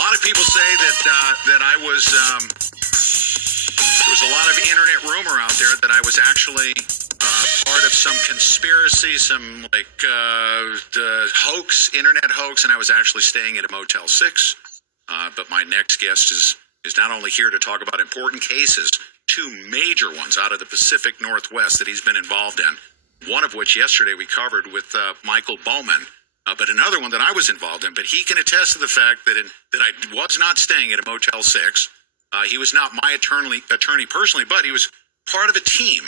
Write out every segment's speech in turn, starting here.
lot of people say that I was. There was a lot of internet rumor out there that I was actually part of some conspiracy, some hoax, internet hoax, and I was actually staying at a Motel 6. But my next guest is not only here to talk about important cases, two major ones out of the Pacific Northwest that he's been involved in. One of which yesterday we covered with Michael Bowman. But another one that I was involved in, but he can attest to the fact that I was not staying at a Motel 6. He was not my attorney personally, but he was part of a team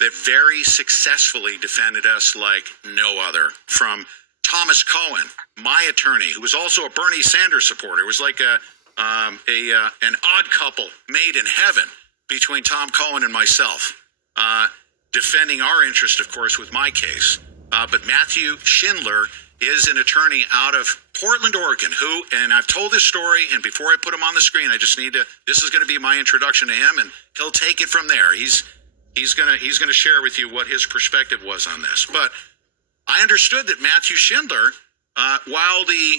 that very successfully defended us like no other. From Thomas Cohen, my attorney, who was also a Bernie Sanders supporter. It was like an odd couple made in heaven between Tom Cohen and myself, defending our interest, of course, with my case. But Matthew Schindler is an attorney out of Portland, Oregon, who, and I've told this story, and before I put him on the screen, this is going to be my introduction to him, and he'll take it from there. He's going to share with you what his perspective was on this. But I understood that Matthew Schindler, while the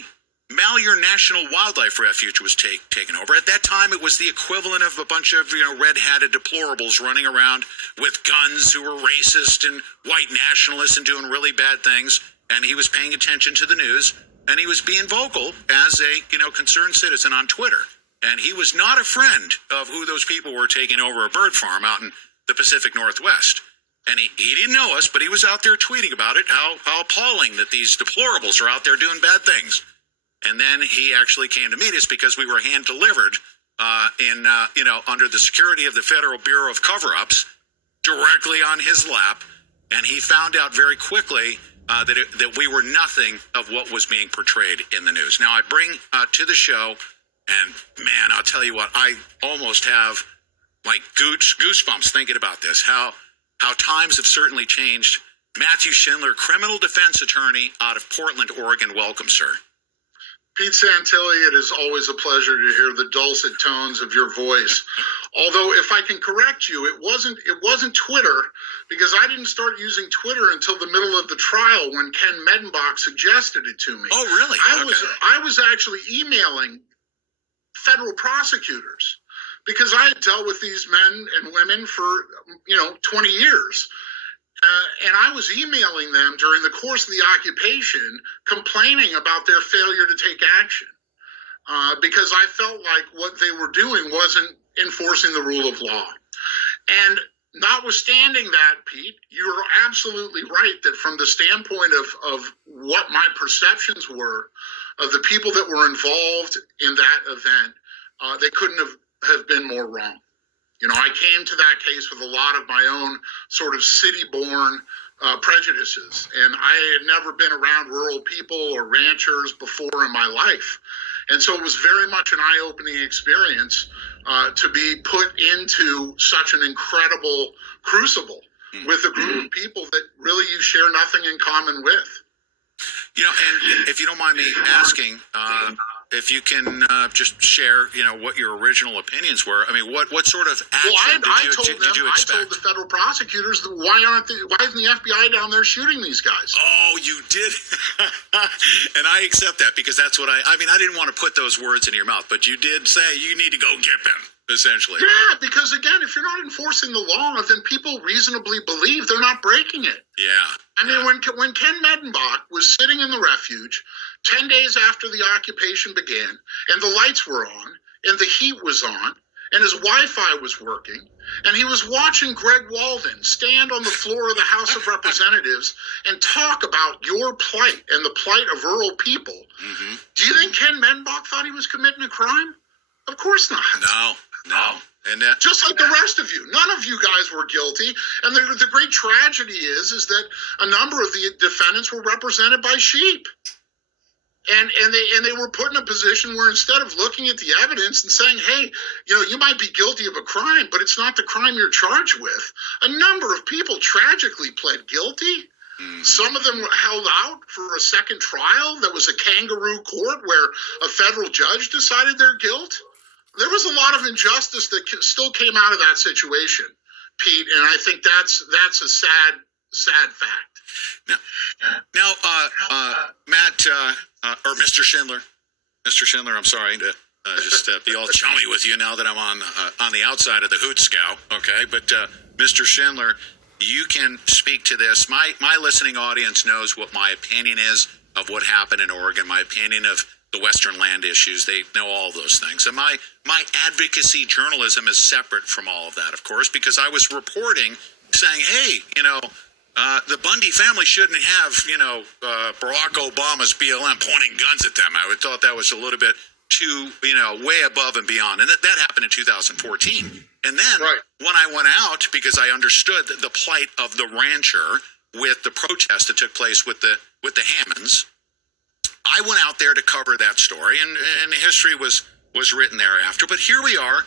Malheur National Wildlife Refuge was taken over, at that time it was the equivalent of a bunch of red-hatted deplorables running around with guns who were racist and white nationalists and doing really bad things. And he was paying attention to the news, and he was being vocal as a concerned citizen on Twitter. And he was not a friend of who those people were taking over a bird farm out in the Pacific Northwest. And he didn't know us, but he was out there tweeting about it, how appalling that these deplorables are out there doing bad things. And then he actually came to meet us because we were hand-delivered under the security of the Federal Bureau of Cover-Ups, directly on his lap. And he found out very quickly that we were nothing of what was being portrayed in the news. Now, I bring to the show, and man, I'll tell you what, I almost have like goosebumps thinking about this, how times have certainly changed. Matthew Schindler, criminal defense attorney out of Portland, Oregon. Welcome, sir. Pete Santilli, it is always a pleasure to hear the dulcet tones of your voice. Although, if I can correct you, it wasn't Twitter, because I didn't start using Twitter until the middle of the trial when Ken Medenbach suggested it to me. Oh, really? I was actually emailing federal prosecutors because I had dealt with these men and women for 20 years. And I was emailing them during the course of the occupation, complaining about their failure to take action, because I felt like what they were doing wasn't enforcing the rule of law. And notwithstanding that, Pete, you're absolutely right that from the standpoint of what my perceptions were of the people that were involved in that event, they couldn't have been more wrong. I came to that case with a lot of my own sort of city-born prejudices, and I had never been around rural people or ranchers before in my life. And so it was very much an eye-opening experience to be put into such an incredible crucible with a group of people that really you share nothing in common with. And if you don't mind me asking, if you can just share, what your original opinions were. I mean, what sort of action did you expect? I told the federal prosecutors that why isn't the FBI down there shooting these guys? Oh, you did, and I accept that because that's what I mean, I didn't want to put those words in your mouth, but you did say you need to go get them. Essentially, yeah, right? Because again, if you're not enforcing the law, then people reasonably believe they're not breaking it. Yeah. I mean, when Ken Medenbach was sitting in the refuge 10 days after the occupation began, and the lights were on, and the heat was on, and his Wi-Fi was working, and he was watching Greg Walden stand on the floor of the House of Representatives and talk about your plight and the plight of rural people, do you think Ken Medenbach thought he was committing a crime? Of course not. No. And just like the rest of you, none of you guys were guilty. And the great tragedy is that a number of the defendants were represented by sheep, and they were put in a position where instead of looking at the evidence and saying, hey, you might be guilty of a crime, but it's not the crime you're charged with, a number of people tragically pled guilty. Some of them were held out for a second trial that was a kangaroo court where a federal judge decided their guilt. There was a lot of injustice that still came out of that situation, Pete, and I think that's a sad fact. Now, Matt or Mr. Schindler, Mr. Schindler, I'm sorry to just be all chummy with you now that I'm on the outside of the Hoot Scout, okay? But Mr. Schindler, you can speak to this. My listening audience knows what my opinion is of what happened in Oregon, my opinion of the Western land issues. They know all those things. And my advocacy journalism is separate from all of that, of course, because I was reporting saying, hey, the Bundy family shouldn't have, Barack Obama's BLM pointing guns at them. I would thought that was a little bit too, way above and beyond. And that happened in 2014. And then when I went out, because I understood the plight of the rancher with the protest that took place with the Hammonds, I went out there to cover that story, and the history was written thereafter. But here we are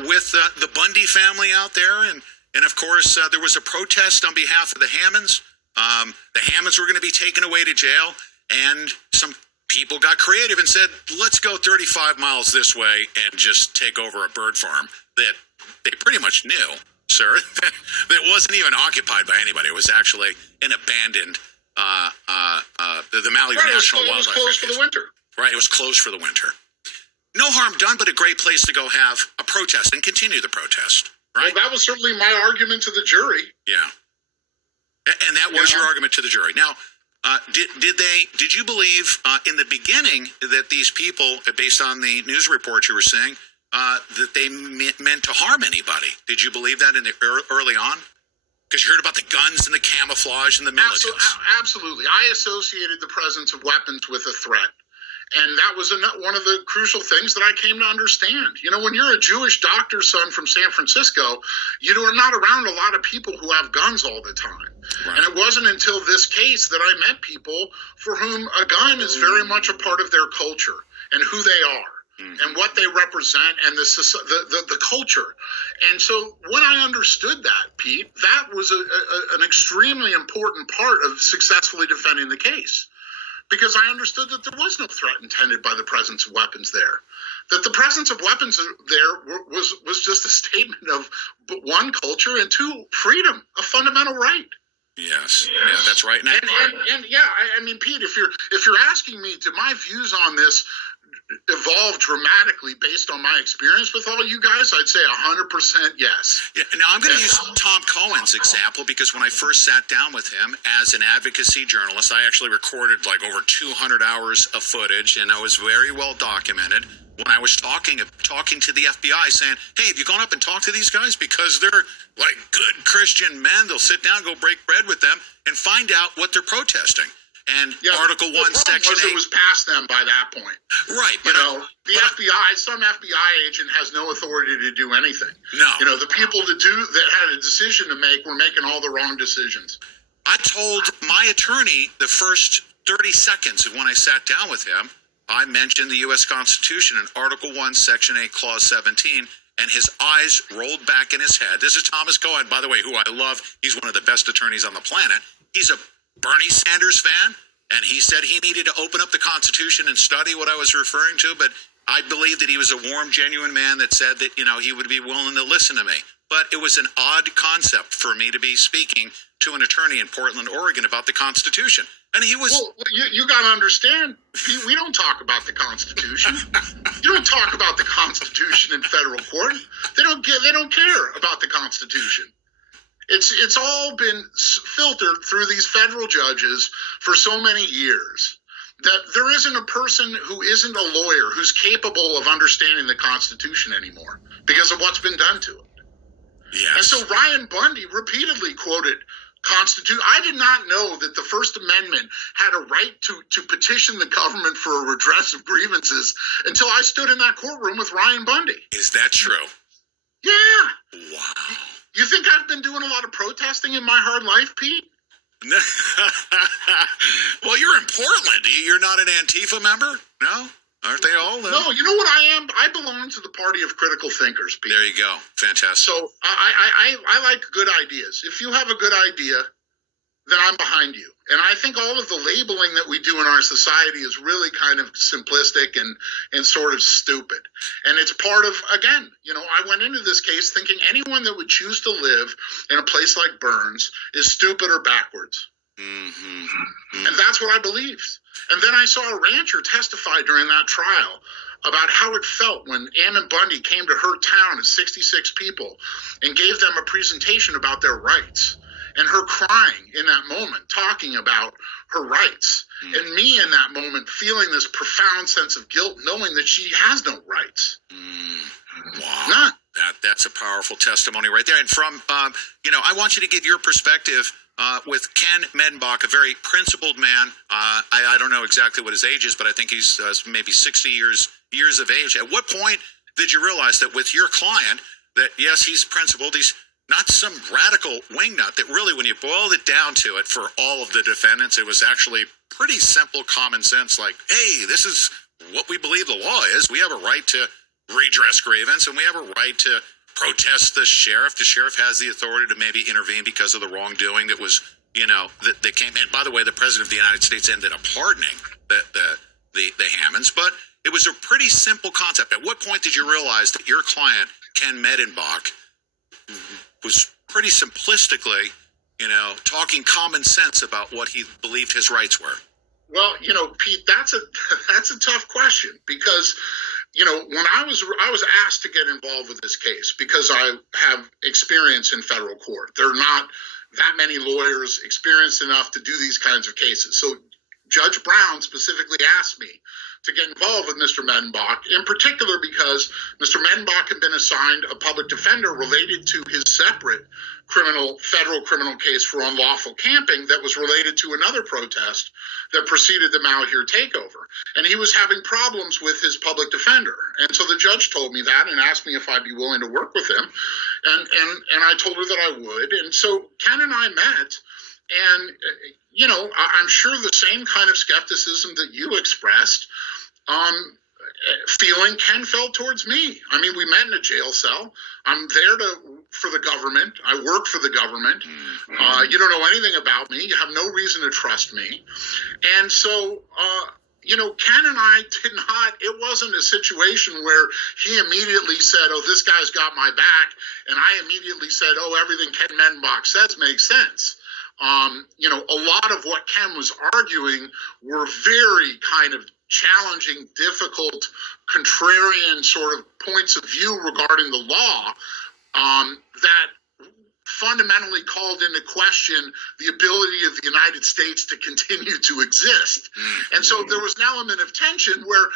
with the Bundy family out there, and of course there was a protest on behalf of the Hammonds. The Hammonds were going to be taken away to jail, and some people got creative and said, let's go 35 miles this way and just take over a bird farm that they pretty much knew, sir, that wasn't even occupied by anybody. It was actually an abandoned the Malheur National Wildlife Refuge. It was closed for the winter. Right, it was closed for the winter. No harm done, but a great place to go have a protest and continue the protest, right? Well, that was certainly my argument to the jury. Yeah. And that was your argument to the jury. Now, did you believe in the beginning that these people, based on the news report you were saying, that they meant to harm anybody? Did you believe that in the early on? Because you heard about the guns and the camouflage and the militants. Absolutely. I associated the presence of weapons with a threat. And that was one of the crucial things that I came to understand. When you're a Jewish doctor's son from San Francisco, you are not around a lot of people who have guns all the time. Right. And it wasn't until this case that I met people for whom a gun is very much a part of their culture and who they are. And what they represent and the culture. And so when I understood that, Pete, that was an extremely important part of successfully defending the case. Because I understood that there was no threat intended by the presence of weapons there. That the presence of weapons there was just a statement of, one, culture, and two, freedom, a fundamental right. Yes. Yeah, that's right. I mean, Pete, if you're asking me, do my views on this evolved dramatically based on my experience with all you guys, I'd say 100% yes. Yeah, now I'm going to use Tom Cohen's example because when I first sat down with him as an advocacy journalist, I actually recorded like over 200 hours of footage, and it was very well documented. When I was talking to the FBI saying, hey, have you gone up and talked to these guys? Because they're like good Christian men. They'll sit down, go break bread with them, and find out what they're protesting. And Article 1, Section 8. It was past them by that point. Right. But, the FBI, some FBI agent has no authority to do anything. No. The people that had a decision to make were making all the wrong decisions. I told my attorney the first 30 seconds of when I sat down with him, I mentioned the U.S. Constitution in Article 1, Section 8, Clause 17, and his eyes rolled back in his head. This is Thomas Cohen, by the way, who I love. He's one of the best attorneys on the planet. He's a Bernie Sanders fan, and he said he needed to open up the Constitution and study what I was referring to, but I believe that he was a warm, genuine man that said that, he would be willing to listen to me. But it was an odd concept for me to be speaking to an attorney in Portland, Oregon about the Constitution. And he was... Well, you got to understand, we don't talk about the Constitution. You don't talk about the Constitution in federal court. They don't care about the Constitution. It's all been filtered through these federal judges for so many years that there isn't a person who isn't a lawyer who's capable of understanding the Constitution anymore because of what's been done to it. Yes. And so Ryan Bundy repeatedly quoted Constitution. I did not know that the First Amendment had a right to petition the government for a redress of grievances until I stood in that courtroom with Ryan Bundy. Is that true? Yeah. Wow. You think I've been doing a lot of protesting in my hard life, Pete? Well, you're in Portland. You're not an Antifa member? No? Aren't they all? No, you know what I am? I belong to the party of critical thinkers, Pete. There you go. Fantastic. So I like good ideas. If you have a good idea, then I'm behind you. And I think all of the labeling that we do in our society is really kind of simplistic and sort of stupid. And it's part of, again, I went into this case thinking anyone that would choose to live in a place like Burns is stupid or backwards. And that's what I believed. And then I saw a rancher testify during that trial about how it felt when Ammon Bundy came to her town of 66 people and gave them a presentation about their rights, and her crying in that moment, talking about her rights, and me in that moment feeling this profound sense of guilt, knowing that she has no rights. Wow. None. That's a powerful testimony right there. And from, I want you to give your perspective with Ken Medenbach, a very principled man. I don't know exactly what his age is, but I think he's maybe 60 years of age. At what point did you realize that with your client, that yes, he's principled, he's not some radical wingnut, that really when you boiled it down to it for all of the defendants, it was actually pretty simple common sense, like, hey, this is what we believe the law is. We have a right to redress grievance, and we have a right to protest the sheriff. The sheriff has the authority to maybe intervene because of the wrongdoing that was, that came in. By the way, the president of the United States ended up pardoning the Hammonds, but it was a pretty simple concept. At what point did you realize that your client, Ken Medenbach, was pretty simplistically, talking common sense about what he believed his rights were? Well, Pete, that's a tough question, because when I was asked to get involved with this case because I have experience in federal court. There are not that many lawyers experienced enough to do these kinds of cases. So Judge Brown specifically asked me to get involved with Mr. Medenbach, in particular because Mr. Medenbach had been assigned a public defender related to his separate federal criminal case for unlawful camping that was related to another protest that preceded the Malheur takeover. And he was having problems with his public defender. And so the judge told me that and asked me if I'd be willing to work with him. And I told her that I would. And so Ken and I met, and, I'm sure the same kind of skepticism that you expressed, feeling Ken felt towards me. I mean, we met in a jail cell. I'm there for the government. I work for the government. You don't know anything about me. You have no reason to trust me. And so, Ken and I did not, it wasn't a situation where he immediately said, oh, this guy's got my back. And I immediately said, oh, everything Ken Medenbach says makes sense. A lot of what Ken was arguing were very kind of challenging, difficult, contrarian sort of points of view regarding the law that fundamentally called into question the ability of the United States to continue to exist. And so there was an element of tension where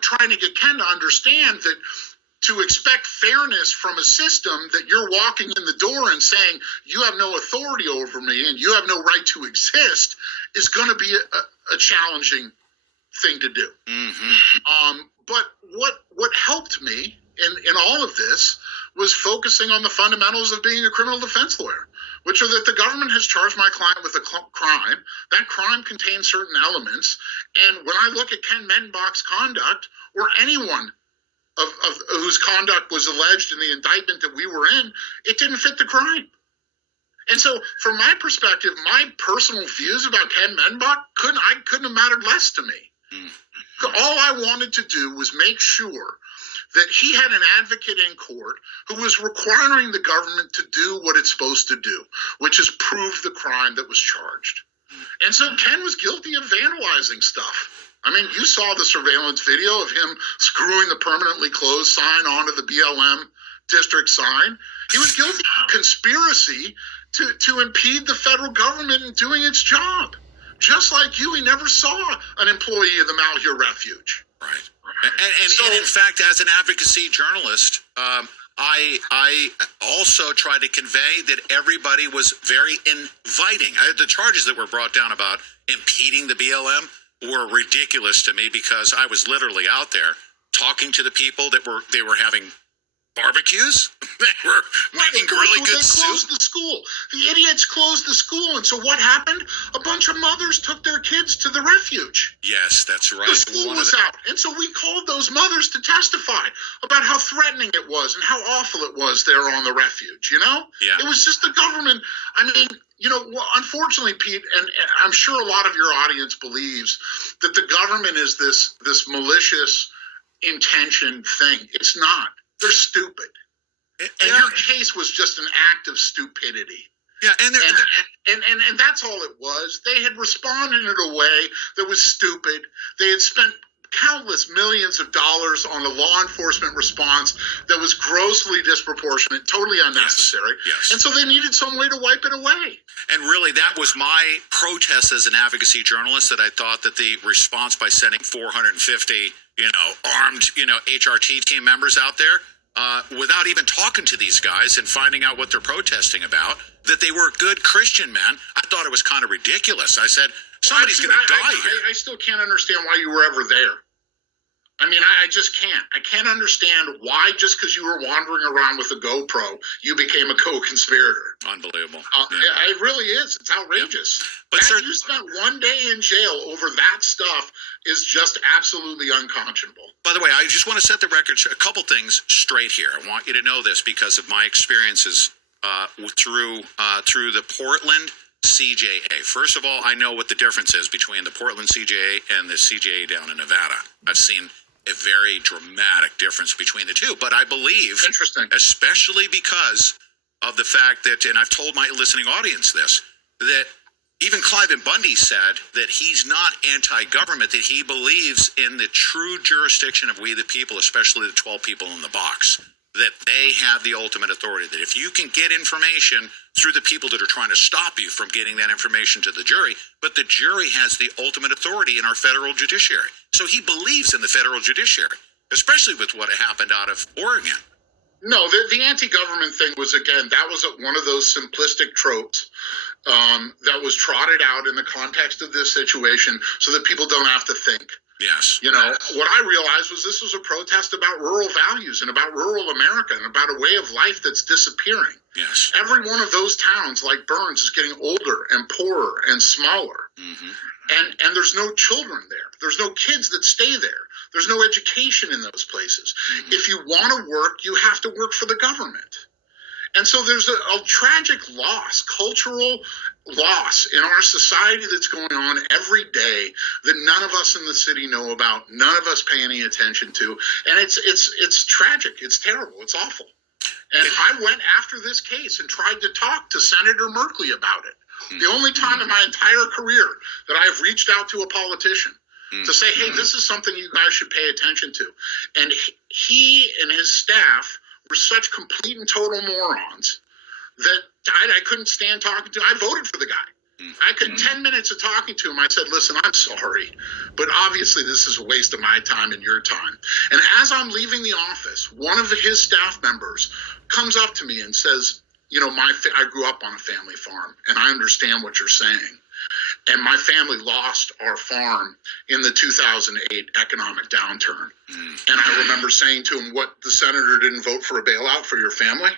trying to get Ken to understand that to expect fairness from a system that you're walking in the door and saying you have no authority over me and you have no right to exist is going to be a challenging thing to do. But what helped me in all of this was focusing on the fundamentals of being a criminal defense lawyer, which are that the government has charged my client with a crime. That crime contains certain elements. And when I look at Ken Medenbach's conduct, or anyone of whose conduct was alleged in the indictment that we were in, it didn't fit the crime. And so from my perspective, my personal views about Ken Medenbach couldn't have mattered less to me. All I wanted to do was make sure that he had an advocate in court who was requiring the government to do what it's supposed to do, which is prove the crime that was charged. And so Ken was guilty of vandalizing stuff. I mean, you saw the surveillance video of him screwing the permanently closed sign onto the BLM district sign. He was guilty of conspiracy to impede the federal government in doing its job. Just like you, he never saw an employee of the Malheur Refuge. Right. And in fact, as an advocacy journalist, I also tried to convey that everybody was very inviting. The charges that were brought down about impeding the BLM were ridiculous to me because I was literally out there talking to the people that they were having barbecues. They were making really good soup. They closed the school. The idiots closed the school. And so what happened? A bunch of mothers took their kids to the refuge. Yes, that's right. The school was out. And so we called those mothers to testify about how threatening it was and how awful it was there on the refuge, Yeah. It was just the government. I mean, unfortunately, Pete, and I'm sure a lot of your audience believes that the government is this malicious intention thing. It's not. They're stupid. And your case was just an act of stupidity. Yeah, and that's all it was. They had responded in a way that was stupid. They had spent countless millions of dollars on a law enforcement response that was grossly disproportionate, totally unnecessary. Yes. And so they needed some way to wipe it away. And really, that was my protest as an advocacy journalist, that I thought that the response by sending 450, armed, HRT team members out there, without even talking to these guys and finding out what they're protesting about, that they were good Christian men, I thought it was kind of ridiculous. I said, somebody's going to die here. I still can't understand why you were ever there. I mean, I just can't. I can't understand why, just because you were wandering around with a GoPro, you became a co-conspirator. Unbelievable. It really is. It's outrageous. Yeah. But you spent one day in jail over that stuff is just absolutely unconscionable. By the way, I just want to set the record, a couple things straight here. I want you to know this because of my experiences through the Portland CJA. First of all, I know what the difference is between the Portland CJA and the CJA down in Nevada. I've seen a very dramatic difference between the two. But I believe, interesting, especially because of the fact that, and I've told my listening audience this, that even Cliven Bundy said that he's not anti-government, that he believes in the true jurisdiction of we the people, especially the 12 people in the box, that they have the ultimate authority, that if you can get information through the people that are trying to stop you from getting that information to the jury, but the jury has the ultimate authority in our federal judiciary. So he believes in the federal judiciary, especially with what happened out of Oregon. No, the anti-government thing was, again, that was one of those simplistic tropes that was trotted out in the context of this situation so that people don't have to think. Yes. What I realized was this was a protest about rural values and about rural America and about a way of life that's disappearing. Yes. Every one of those towns, like Burns, is getting older and poorer and smaller. Mm-hmm. And there's no children there. There's no kids that stay there. There's no education in those places. Mm-hmm. If you want to work, you have to work for the government. And so there's a tragic loss, cultural loss in our society that's going on every day that none of us in the city know about, none of us pay any attention to. And it's tragic. It's terrible. It's awful. And I went after this case and tried to talk to Senator Merkley about it. The only time in my entire career that I have reached out to a politician to say, hey, this is something you guys should pay attention to. And he and his staff were such complete and total morons that I couldn't stand talking to him. I voted for the guy. I could 10 minutes of talking to him. I said, listen, I'm sorry, but obviously this is a waste of my time and your time. And as I'm leaving the office, one of his staff members comes up to me and says, I grew up on a family farm, and I understand what you're saying. And my family lost our farm in the 2008 economic downturn. And I remember saying to him, what, the senator didn't vote for a bailout for your family?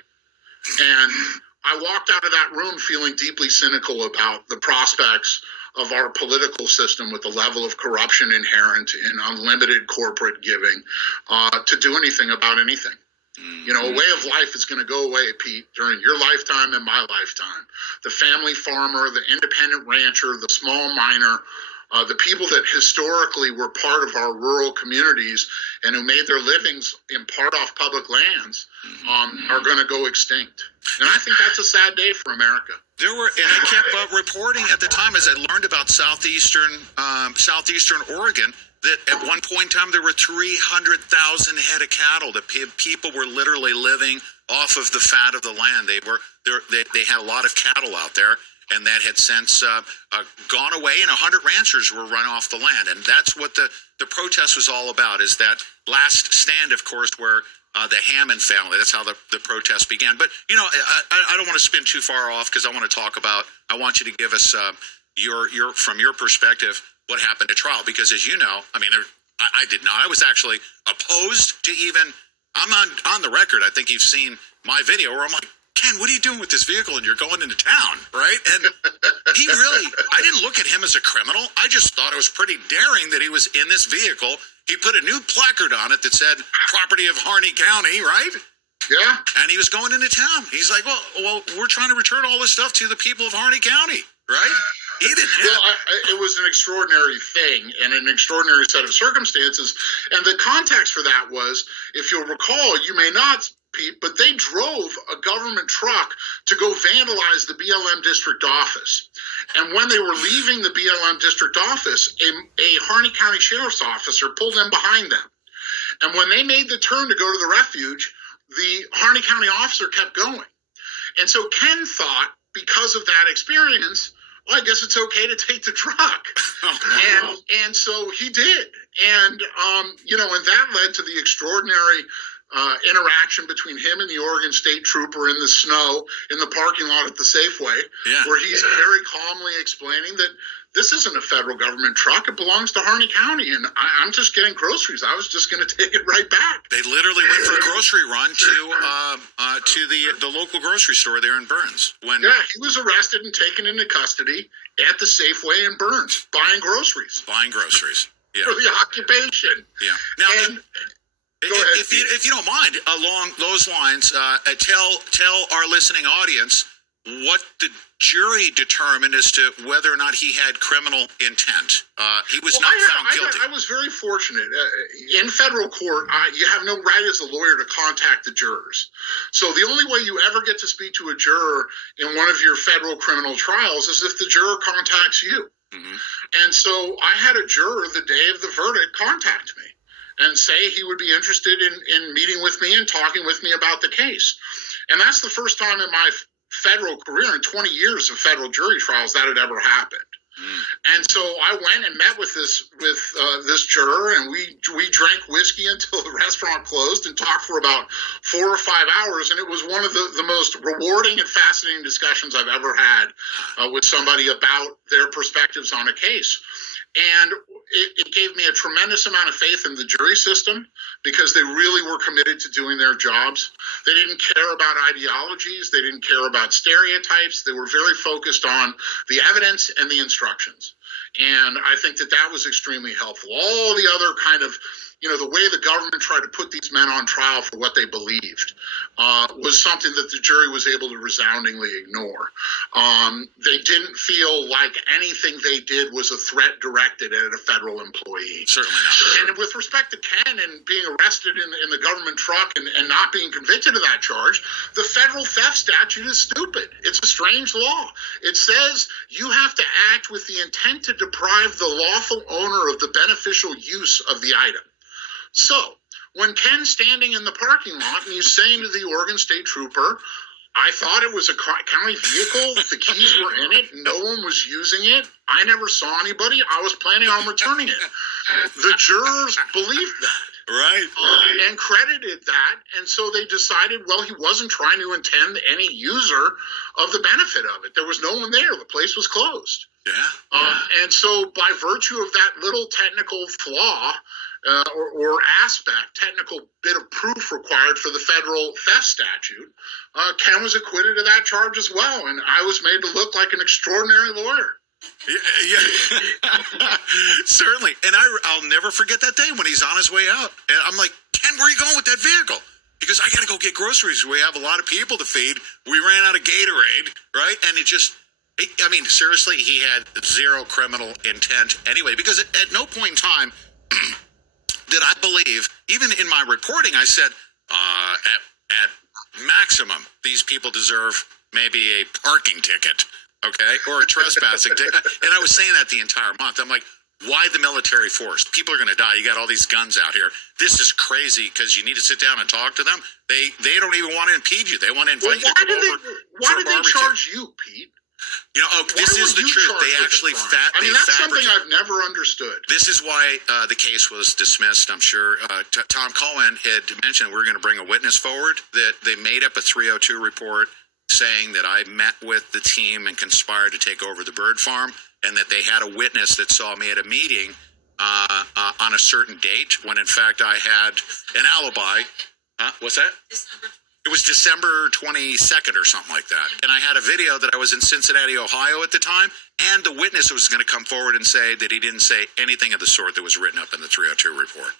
And I walked out of that room feeling deeply cynical about the prospects of our political system with the level of corruption inherent in unlimited corporate giving to do anything about anything. A way of life is going to go away, Pete, during your lifetime and my lifetime. The family farmer, the independent rancher, the small miner, the people that historically were part of our rural communities and who made their livings in part off public lands are going to go extinct. And I think that's a sad day for America. And I kept reporting at the time as I learned about southeastern Oregon, that at one point in time there were 300,000 head of cattle. That people were literally living off of the fat of the land. They had a lot of cattle out there, and that had since gone away, and 100 ranchers were run off the land. And that's what the protest was all about, is that last stand, of course, where the Hammond family, that's how the protest began. But, I don't want to spin too far off because I want you to give us from your perspective, what happened at trial. Because as you know, I did not. I was actually opposed to even, I'm on the record. I think you've seen my video where I'm like, Ken, what are you doing with this vehicle? And you're going into town, right? And I didn't look at him as a criminal. I just thought it was pretty daring that he was in this vehicle. He put a new placard on it that said property of Harney County, right? Yeah. And he was going into town. He's like, well, we're trying to return all this stuff to the people of Harney County, right? He didn't. It was an extraordinary thing and an extraordinary set of circumstances. And the context for that was, if you'll recall, you may not, Pete, but they drove a government truck to go vandalize the BLM district office. And when they were leaving the BLM district office, a Harney County Sheriff's officer pulled them behind them. And when they made the turn to go to the refuge, the Harney County officer kept going. And so Ken thought, because of that experience, well, I guess it's okay to take the truck. And so he did. And, and that led to the extraordinary interaction between him and the Oregon State Trooper in the snow in the parking lot at the Safeway, where he's very calmly explaining that this isn't a federal government truck. It belongs to Harney County, and I'm just getting groceries. I was just going to take it right back. They literally went for a grocery run to the local grocery store there in Burns. He was arrested and taken into custody at the Safeway in Burns, buying groceries. Yeah. For the occupation. Yeah. Now, if you don't mind, along those lines, tell our listening audience what the jury determined as to whether or not he had criminal intent. He was not found guilty. I was very fortunate. In federal court, you have no right as a lawyer to contact the jurors. So the only way you ever get to speak to a juror in one of your federal criminal trials is if the juror contacts you. Mm-hmm. And so I had a juror the day of the verdict contact me and say he would be interested in meeting with me and talking with me about the case. And that's the first time in my federal career, in 20 years of federal jury trials, that had ever happened. And so I went and met with this juror, and we drank whiskey until the restaurant closed and talked for about 4 or 5 hours. And it was one of the most rewarding and fascinating discussions I've ever had with somebody about their perspectives on a case. And it gave me a tremendous amount of faith in the jury system, because they really were committed to doing their jobs. They didn't care about ideologies. They didn't care about stereotypes. They were very focused on the evidence and the instructions. And I think that was extremely helpful. All the other kind of, the way the government tried to put these men on trial for what they believed was something that the jury was able to resoundingly ignore. They didn't feel like anything they did was a threat directed at a federal employee. Certainly not. And with respect to Ken and being arrested in the government truck and not being convicted of that charge, the federal theft statute is stupid. It's a strange law. It says you have to act with the intent to deprive the lawful owner of the beneficial use of the item. So, when Ken's standing in the parking lot and he's saying to the Oregon State Trooper, I thought it was a county vehicle, the keys were in it, no one was using it, I never saw anybody, I was planning on returning it. The jurors believed that. Right. And credited that, and so they decided, well, he wasn't trying to intend any user of the benefit of it. There was no one there. The place was closed. And so by virtue of that little technical flaw, or aspect, technical bit of proof required for the federal theft statute, Ken was acquitted of that charge as well, and I was made to look like an extraordinary lawyer. Yeah. Certainly. And I'll never forget that day when he's on his way out. And I'm like, Ken, where are you going with that vehicle? Because I got to go get groceries. We have a lot of people to feed. We ran out of Gatorade, right? And seriously, he had zero criminal intent anyway, because at no point in time did I believe, even in my reporting, I said, at maximum, these people deserve maybe a parking ticket, okay, or a trespassing ticket. And I was saying that the entire month. I'm like, why the military force? People are going to die. You got all these guns out here. This is crazy because you need to sit down and talk to them. They don't even want to impede you. They want to invite you to come over. Why did they charge you, Pete? This is the truth. They actually that's something I've never understood. This is why the case was dismissed. I'm sure Tom Cohen had mentioned we're going to bring a witness forward, that they made up a 302 report saying that I met with the team and conspired to take over the bird farm, and that they had a witness that saw me at a meeting on a certain date when in fact I had an alibi. What's that? It was December 22nd or something like that. And I had a video that I was in Cincinnati, Ohio at the time, and the witness was going to come forward and say that he didn't say anything of the sort that was written up in the 302 report.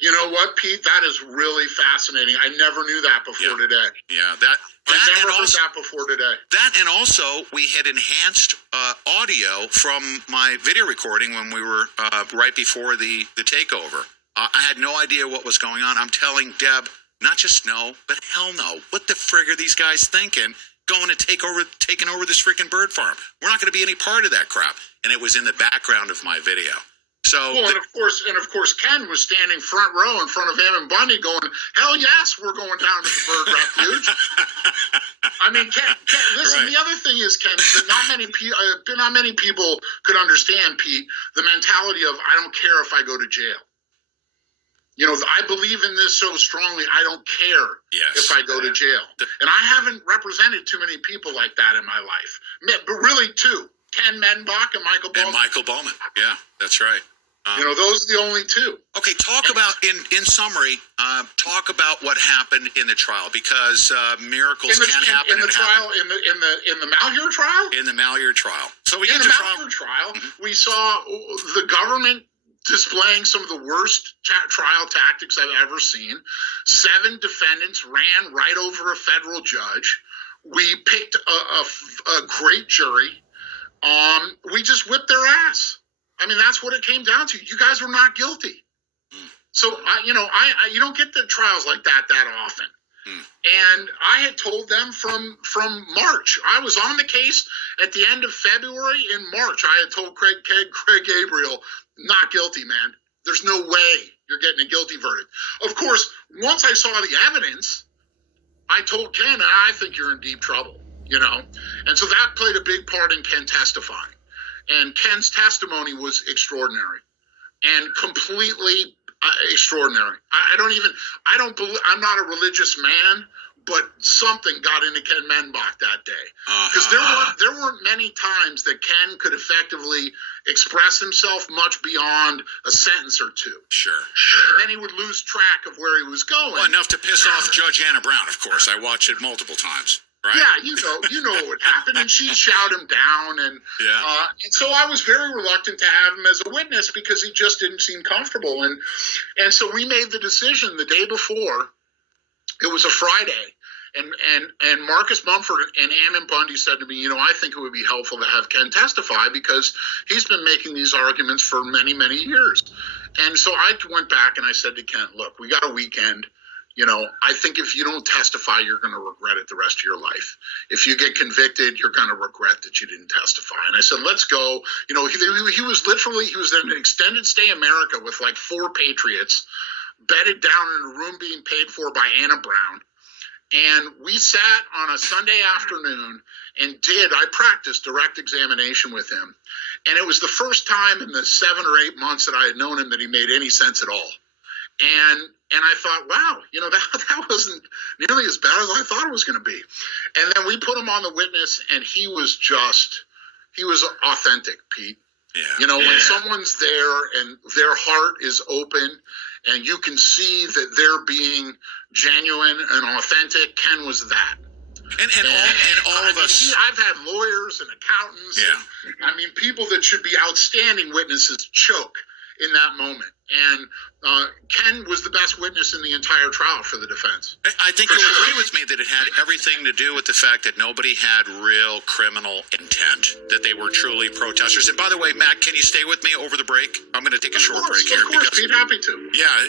You know what, Pete? That is really fascinating. I never knew that before today. Yeah, I never heard that before today. That, and also we had enhanced audio from my video recording when we were right before the takeover. I had no idea what was going on. I'm telling Deb not just no, but hell no. What the frig are these guys thinking? Going to taking over this freaking bird farm. We're not going to be any part of that crap. And it was in the background of my video. So, well, and of course, Ken was standing front row in front of Ammon Bundy, going, "Hell yes, we're going down to the bird refuge." I mean, Ken, listen. Right. The other thing is, Ken, that not many people could understand, Pete, the mentality of "I don't care if I go to jail." You know, I believe in this so strongly. I don't care if I go to jail, and I haven't represented too many people like that in my life. But really, two: Ken Menbach and Michael Bowman. And Michael Bowman. Yeah, that's right. You know, those are the only two. Okay, talk about, in summary, talk about what happened in the trial, because miracles can happen in the trial. In the Malheur trial. In the Malheur trial. So we in the Malheur trial, we saw the government displaying some of the worst trial tactics I've ever seen. 7 defendants ran right over a federal judge. We picked a great jury. We just whipped their ass. I mean, that's what it came down to. You guys were not guilty. So, you don't get the trials like that often. And I had told them from March. I was on the case at the end of February. In March, I had told Craig Gabriel, not guilty, man. There's no way you're getting a guilty verdict. Of course, once I saw the evidence, I told Ken, I think you're in deep trouble, you know. And so that played a big part in Ken testifying. And Ken's testimony was extraordinary and completely extraordinary. I'm not a religious man, but something got into Ken Menbach that day. Because there weren't many times that Ken could effectively express himself much beyond a sentence or two. Sure. And then he would lose track of where he was going. Well, enough to piss off Judge Anna Brown, of course. I watched it multiple times. Right? Yeah, you know what would happen, and she'd shout him down, and so I was very reluctant to have him as a witness because he just didn't seem comfortable, and so we made the decision the day before. It was a Friday, and Marcus Mumford and Ammon Bundy said to me, you know, I think it would be helpful to have Ken testify because he's been making these arguments for many, many years, and so I went back and I said to Ken, look, we got a weekend. You know, I think if you don't testify, you're going to regret it the rest of your life. If you get convicted, you're going to regret that you didn't testify. And I said, let's go. You know, he was in an extended stay America with like 4 patriots, bedded down in a room being paid for by Anna Brown. And we sat on a Sunday afternoon and I practiced direct examination with him. And it was the first time in the 7 or 8 months that I had known him that he made any sense at all. And I thought, wow, you know, that wasn't nearly as bad as I thought it was going to be. And then we put him on the witness, and he was authentic, Pete. Yeah. You know, when someone's there and their heart is open and you can see that they're being genuine and authentic, Ken was that. And all of us. I've had lawyers and accountants. Yeah. And, people that should be outstanding witnesses choke in that moment. And Ken was the best witness in the entire trial for the defense. I think you'll agree with me that it had everything to do with the fact that nobody had real criminal intent, that they were truly protesters. And by the way, Matt, can you stay with me over the break? I'm going to take a short break here. Of course, Pete, happy to. Yeah,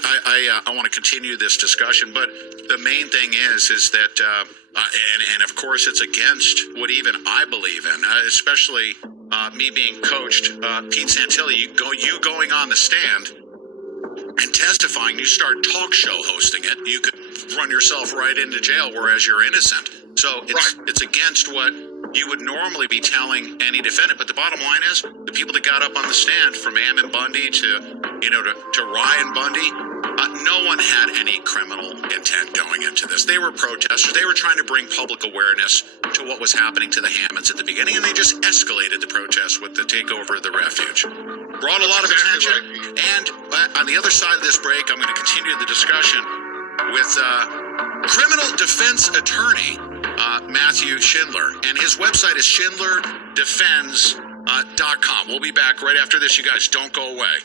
I want to continue this discussion, but the main thing is that, and of course it's against what even I believe in, especially me being coached. Pete Santilli, you going on the stand and testifying, you start talk show hosting it, you could run yourself right into jail, whereas you're innocent. So it's against what you would normally be telling any defendant. But the bottom line is, the people that got up on the stand, from Ammon Bundy to Ryan Bundy, no one had any criminal intent going into this. They were protesters. They were trying to bring public awareness to what was happening to the Hammonds at the beginning, and they just escalated the protest with the takeover of the refuge. Brought a lot of attention. And on the other side of this break, I'm going to continue the discussion with criminal defense attorney Matt Schindler. And his website is schindlerdefense.com. We'll be back right after this. You guys don't go away.